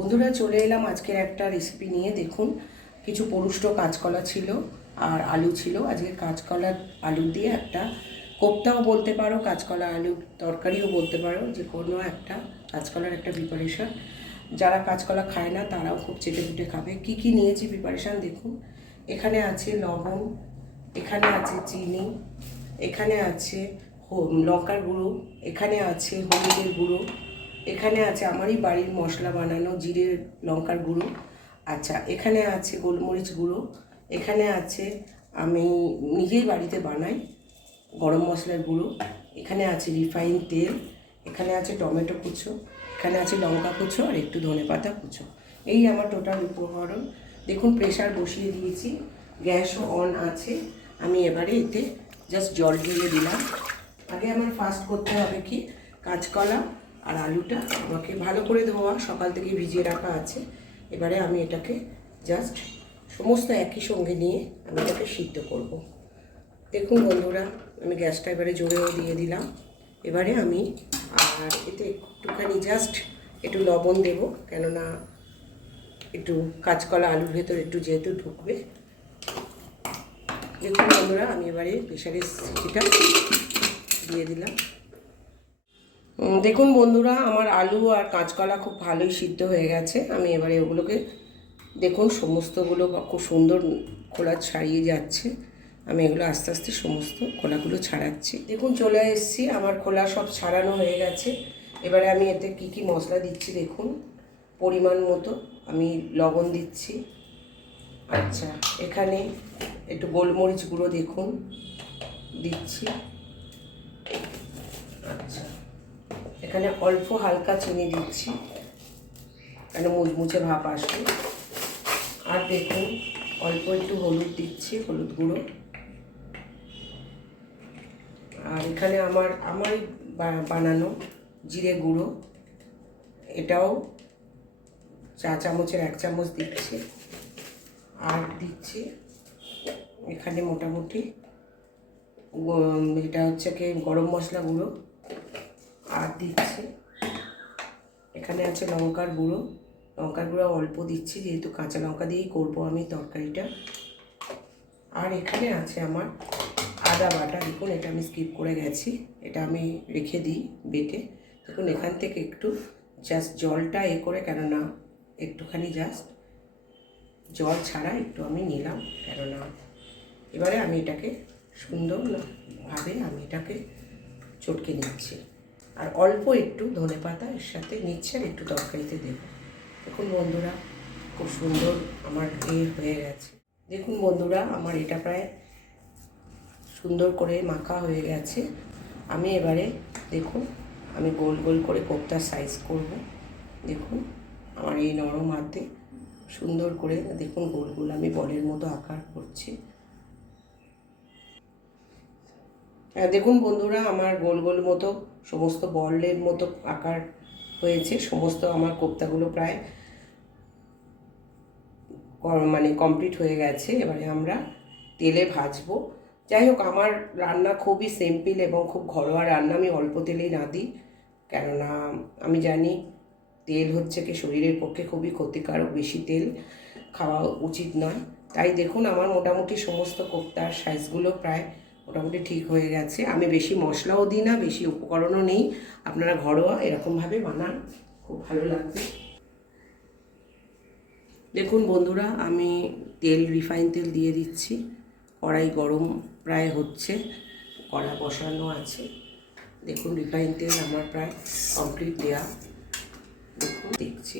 বন্ধুরা, চলে এলাম আজকের একটা রেসিপি নিয়ে। দেখুন, কিছু পরুষ্ট কাঁচকলা ছিল আর আলু ছিল। আজকে কাঁচকলা আলু দিয়ে একটা কোপ্তাও বলতে পারো, কাঁচকলা আলু তরকারিও বলতে পারো, যে কোনো একটা কাঁচকলার একটা প্রিপারেশন যারা কাঁচকলা খায় না, তারাও খুব চেটে ফুটে খাবে। কি কি নিয়েছি প্রিপারেশান দেখুন। এখানে আছে লবণ, এখানে আছে চিনি, এখানে আছে লঙ্কার গুঁড়ো, এখানে আছে হলুদের গুঁড়ো এখানে আছে আমারই বাড়ির মশলা বানানো জিরে লঙ্কার গুঁড়ো। আচ্ছা এখানে আছে গোলমরিচ গুঁড়ো। এখানে আছে আমি নিজেই বাড়িতে বানাই গরম মশলার গুঁড়ো। এখানে আছে রিফাইন তেল। এখানে আছে টমেটো কুচো। এখানে আছে লঙ্কা কুচো আর একটু ধনে পাতা কুচো। এই আমার টোটাল উপকরণ। দেখুন প্রেশার বসিয়ে দিয়েছি। গ্যাসও অন আছে। আমি এবারে এতে জাস্ট জল ঢেলে দিলাম। আগে আমার ফার্স্ট করতে হবে কি? কাঁচকলা আর আলুটা আমাকে ভালো করে ধোয়া, সকাল থেকে ভিজিয়ে রাখা আছে। এবারে আমি এটাকে জাস্ট সমস্ত একই সঙ্গে নিয়ে আমি এটাকে সিদ্ধ করব। দেখুন বন্ধুরা, আমি গ্যাসটা এবারে জোরেও দিয়ে দিলাম। এবারে আমি আর এতে একটুখানি জাস্ট একটু লবণ দেব, কেননা একটু কাঁচকলা আলুর ভেতর একটু যেহেতু ঢুকবে। দেখুন বন্ধুরা, আমি এবারে প্রেশারের সিটিটা দিয়ে দিলাম। দেখুন বন্ধুরা, আমার আলু আর কাঁচকলা খুব ভালোই সিদ্ধ হয়ে গেছে। আমি এবারে ওগুলোকে দেখুন, সমস্তগুলো খুব সুন্দর খোলা ছাড়িয়ে যাচ্ছে। আমি এগুলো আস্তে আস্তে সমস্ত খোলাগুলো ছাড়াচ্ছি। দেখুন, চলে এসেছি, আমার খোলা সব ছাড়ানো হয়ে গেছে। এবারে আমি এতে কি কি মশলা দিচ্ছি দেখুন, পরিমাণ মতো আমি লবণ দিচ্ছি। আচ্ছা এখানে একটু গোলমরিচ গুঁড়ো দেখুন, দিচ্ছি আচ্ছা এখানে অল্প হালকা চিনি দিচ্ছি। কেন মুচমুচে ভাব আসবে। আর দেখুন, অল্প একটু হলুদ দিচ্ছি, হলুদ গুঁড়ো। আর এখানে আমার আমারই বা- বানানো জিরে গুঁড়ো। এটাও চা চামচের এক চামচ দিচ্ছি। আর দিচ্ছি এখানে মোটামুটি এটা হচ্ছে কি গরম মশলা গুঁড়ো। আর দিচ্ছি। এখানে আছে লঙ্কার গুঁড়ো। লঙ্কার গুঁড়ো অল্প দিচ্ছি, যেহেতু কাঁচা লঙ্কা দিয়েই করব আমি তরকারিটা। আর এখানে আছে আমার আদা বাটা। দেখুন, এটা আমি স্কিপ করে গেছি। এটা আমি রেখে দিই বেটে। দেখুন, এখান থেকে একটু জাস্ট জলটা এ করে, কেননা একটুখানি জাস্ট জল ছাড়া একটু আমি নিলাম, কেননা এবারে আমি এটাকে সুন্দরভাবে আমি এটাকে চটকে নিচ্ছি। আর অল্প একটু ধনে পাতা এর সাথে নিচ্ছে আর একটু তরকারিতে দেব। দেখুন বন্ধুরা, খুব সুন্দর আমার এ হয়ে গেছে। দেখুন বন্ধুরা, আমার এটা প্রায় সুন্দর করে মাখা হয়ে গেছে। আমি এবারে, দেখুন, আমি গোল গোল করে কোপ্তার সাইজ করব। দেখুন, আমার এই নরম হাতে সুন্দর করে, দেখুন গোল গোল আমি বলের মতো আকার করছি। দেখুন বন্ধুরা, আমার গোল গোল মতো সমস্ত বলের মতো আকার হয়েছে, সমস্ত আমার কোপ্তাগুলো প্রায় মানে কমপ্লিট হয়ে গেছে। এবারে আমরা তেলে ভাজবো। যাই হোক, আমার রান্না খুবই সিম্পল এবং খুব ঘরোয়া রান্না, আমি অল্প তেলেই দিই। কেননা আমি জানি তেল হচ্ছে কি শরীরের পক্ষে খুবই ক্ষতিকারক, বেশি তেল খাওয়া উচিত নয়। তাই দেখুন, আমার মোটামুটি সমস্ত কোপ্তার সাইজগুলো প্রায় মোটামুটি ঠিক হয়ে গেছে। আমি বেশি মশলাও দিই না, বেশি উপকরণও নেই। আপনারা ঘরোয়া এরকমভাবে বানান, খুব ভালো লাগবে। দেখুন বন্ধুরা, আমি তেল, রিফাইন তেল দিয়ে দিচ্ছি। কড়াই গরম প্রায় হচ্ছে, কড়া বসানো আছে। দেখুন, রিফাইন তেল আমার প্রায় কমপ্লিট দেওয়া দেখুন, দেখছি।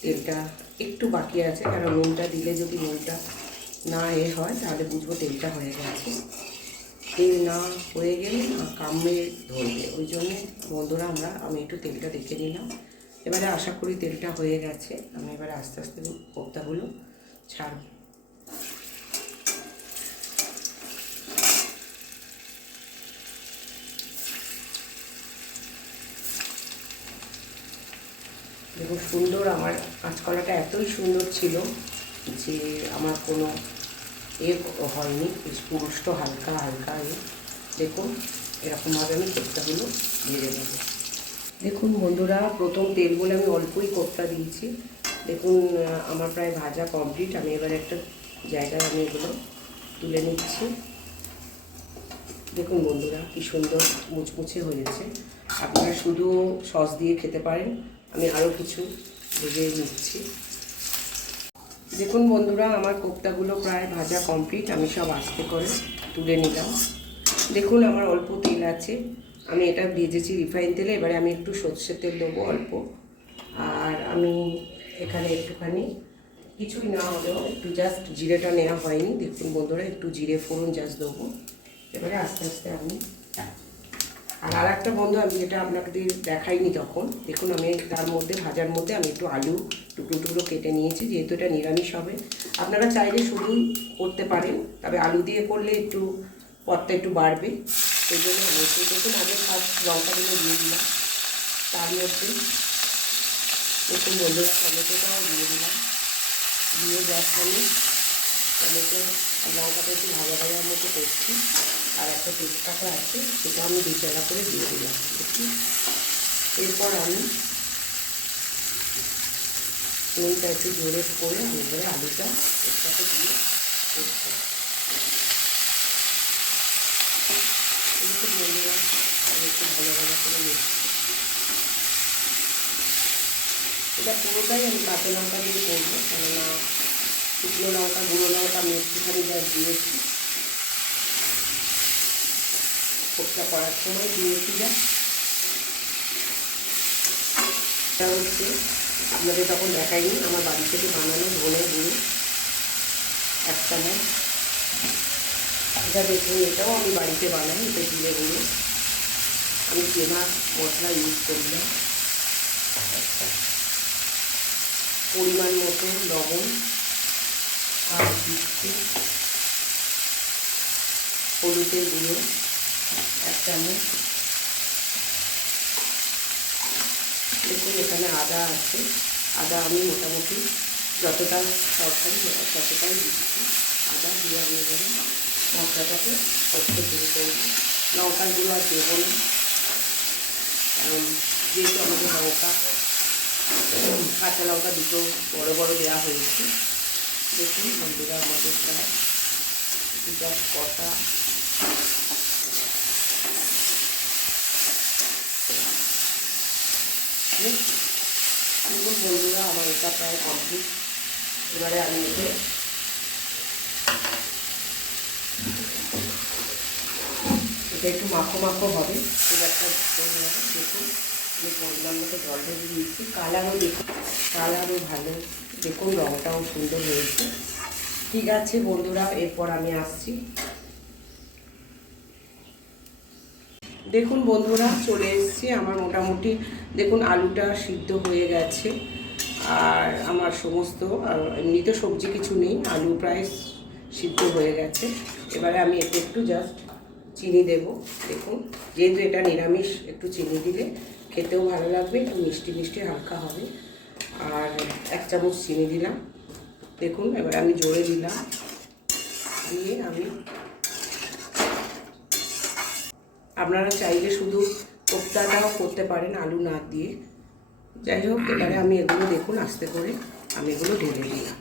তেলটা একটু বাকি আছে, কারণ নুনটা দিলে যদি নুনটা না এ হয়, তাহলে বুঝব তেলটা হয়ে গেছে। তেল না হয়ে গেলে না কামড়ে ধরবে। ওই জন্যে বন্ধুরা, আমরা, আমি একটু তেলটা দেখে নিলাম। এবারে আশা করি তেলটা হয়ে গেছে। আমি এবারে আস্তে আস্তে কোপ্তাগুলো ছাড়ব। দেখুন সুন্দর আমার কাঁচকলাটা এতই সুন্দর ছিল। যে আমার কোনো এ হয়নি বেশ পুরুষ্ট হালকা হালকা এ। দেখুন, এরকমভাবে আমি কোপ্তাগুলো ভেজে নেব। দেখুন বন্ধুরা, প্রথম তেল বলে আমি অল্পই কোপ্তা দিয়েছি। দেখুন আমার প্রায় ভাজা কমপ্লিট। আমি এবার একটা জায়গায় আমি এগুলো তুলে নিচ্ছি। দেখুন বন্ধুরা, কি সুন্দর মুচমুচে হয়েছে। আপনারা শুধু সস দিয়ে খেতে পারেন। আমি আরও কিছু ভেজে নিচ্ছি। দেখুন বন্ধুরা, আমার কোপ্তাগুলো প্রায় ভাজা কমপ্লিট আমি সব আস্তে করে তুলে নিলাম। দেখুন, আমার অল্প তেল আছে। আমি এটা ভেজেছি রিফাইন তেলে, এবারে আমি একটু সর্ষের তেল দেবো অল্প। আর আমি এখানে একটুখানি, কিছুই না হলেও একটু জাস্ট জিরেটা নেওয়া হয়নি। দেখুন বন্ধুরা, একটু জিরে ফোড়ন জাস্ট দেবো। এবারে আস্তে আস্তে আমি আর আর একটা বন্ধু, আমি যেটা আপনাকে দেখাইনি তখন, দেখুন আমি তার মধ্যে, ভাজার মধ্যে আমি একটু আলু টুকরো টুকরো কেটে নিয়েছি, যেহেতু এটা নিরামিষ হবে। আপনারা চাইলে শুধুই করতে পারেন, তবে আলু দিয়ে করলে একটু পথটা একটু বাড়বে। সেই জন্য আমি একটু, দেখুন আগে ফার্স্ট লঙ্কাগুলো দিয়ে দিলাম। তার মধ্যে দেখুন বন্ধুরা, টমেটোটাও দিয়ে দিলাম। দিয়ে জাস্ট আমি টমেটো লঙ্কাটা একটু ভাজা ভাজার মতো করছি। আর একটা তেজপাতা আছে, সেটা আমি দু চালা করে দিয়ে দিলাম। এরপর আমি নুনটা একটু জোরে করে আমি এবারে আলুটা এর দিয়ে করছি। আমি একটু ভালো ভালো করে নিচ্ছি এটা পুরোটাই আমি কাঁচা লঙ্কা দিয়ে করব, কেননা শুকনো লঙ্কা, গুঁড়ো লঙ্কা আমি একটুখানি যা দিয়েছি কোপটা করার সময় দিয়েছি যা। এটা হচ্ছে, আপনাদের তখন দেখাইনি, আমার বাড়ি থেকে বানানো ধনে গুঁড়ো, এক চামচ। এটা দেখুন, এটাও আমি বাড়িতে বানাই, এটা জিরে গুঁড়ো। আমি কেনা মশলা ইউজ করি না। পরিমাণ মতো লবণ আর দিচ্ছি হলুদের গুঁড়ো। চামচ দেখুন, এখানে আদা আছে। আদা আমি মোটামুটি যতটা তরকারি ততটাই দিচ্ছি, আদা দিয়ে আমি এবারে মশলাটাকে করতে শুরু করব লঙ্কার আর দেবো না। কারণ যেহেতু আমাদের লঙ্কা, কাঁচা লঙ্কা দুটো বড় বড় দেওয়া হয়েছে, দেখুন বন্ধুরা, আমাদের প্রায় দুটা কটা দেখুন বন্ধুরা, আমার এটা প্রায় কমপ্লিট এবারে আমি এতে এটা একটু মাখো মাখো হবে। একটা পরিমাণ দেখুন, আমি পরিমাণ মতো জল ঢেলে দিয়েছি। কালারও দেখুন, কালারও ভালো। দেখুন রঙটাও সুন্দর হয়েছে। ঠিক আছে বন্ধুরা, এরপর আমি আসছি। দেখুন বন্ধুরা, চলে এসেছি আমার মোটামুটি, দেখুন আলুটা সিদ্ধ হয়ে গেছে। আর আমার সমস্ত, আর এমনিতে সবজি কিছু নেই, আলু প্রায় সিদ্ধ হয়ে গেছে। এবারে আমি এতে একটু জাস্ট চিনি দেব, দেখুন। যেহেতু এটা নিরামিষ, একটু চিনি দিলে খেতেও ভালো লাগবে, একটু মিষ্টি মিষ্টি হালকা হবে। আর এক চামচ চিনি দিলাম। দেখুন, এবার আমি জোরে দিলাম। দিয়ে আমি আপনারা চাইলে শুধু কোপ্তাটাও করতে পারেন আলু না দিয়ে। যাই হোক, এবারে আমি এগুলো দেখুন, আস্তে করে আমি এগুলো ঢেলে দিলাম।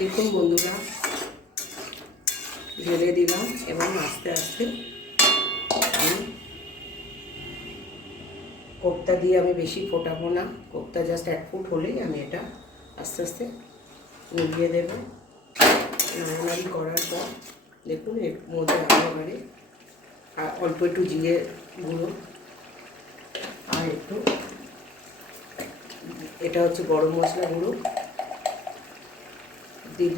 দেখুন বন্ধুরা, ঢেলে দিলাম এবং আস্তে আস্তে আমি কোপ্তা দিয়ে আমি বেশি ফোটাবো না। কোপ্তা জাস্ট এক ফুট হলেই আমি এটা আস্তে আস্তে মিলিয়ে দেবো। নাড়ানাড়ি করার পর দেখুন, এর মধ্যে আমি এবারে আর অল্প একটু জিরে গুঁড়ো। আর একটু এটা হচ্ছে গরম মশলা গুঁড়ো দিব।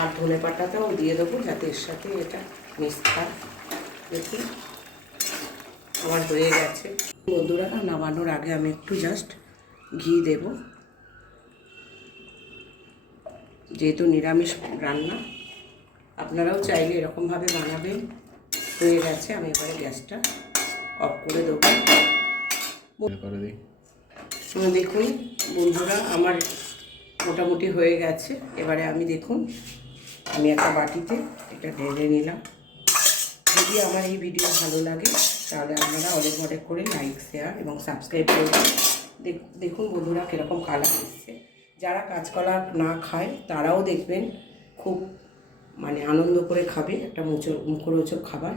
আর ধনে পাতাটাও দিয়ে দেবো যাতে এর সাথে এটা মিক্স দেখুন আমার হয়ে গেছে। বন্ধুরা, নামানোর আগে আমি একটু জাস্ট ঘি দেব। যেহেতু নিরামিষ রান্না, আপনারাও চাইলে এরকমভাবে বানাবেন। হয়ে গেছে আমি এবারে গ্যাসটা অফ করে দেবো। করে দিই। শুনে দেখুন বন্ধুরা আমার মোটামুটি হয়ে গেছে। এবারে আমি দেখুন আমি একটা বাটিতে এটা ঢেলে নিলাম। যদি আমার এই ভিডিও ভালো লাগে তাহলে আপনারা অনেক অনেক করে লাইক শেয়ার এবং সাবস্ক্রাইব করবেন দেখ- দেখুন বন্ধুরা কীরকম কালার এসছে। যারা কাঁচকলা না খায় তারাও দেখবেন খুব মানে আনন্দ করে খাবে একটা মুখরোচক খাবার।